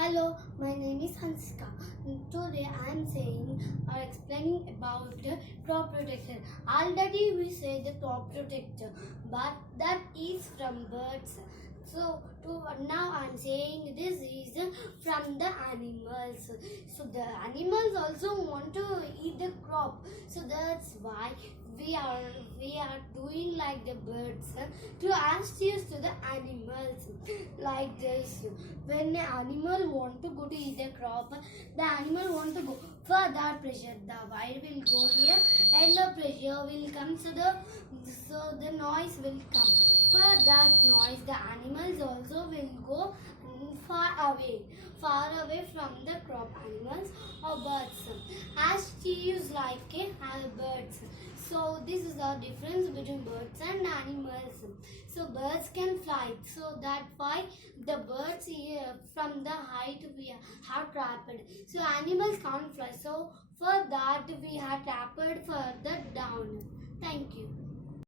Hello, my name is Hansika. Today I am saying or explaining about the crop protector. Already we say the crop protector, but that is from birds. Now I am saying this is from the animals. So the animals also want to eat the crop. So that's why we are doing like the birds to ask use to the animals like this. When an animal want to go to eat the crop, the animal want to go for that pressure. The wire will go here and the pressure will come, so the noise will come. For that noise, the animals also will go far away from the crop animals or birds. As she is like a birds. So this is the difference between birds and animals. So birds can fly. So that why the birds here from the height we have trapped. So animals can't fly. So for that we have trapped further down. Thank you.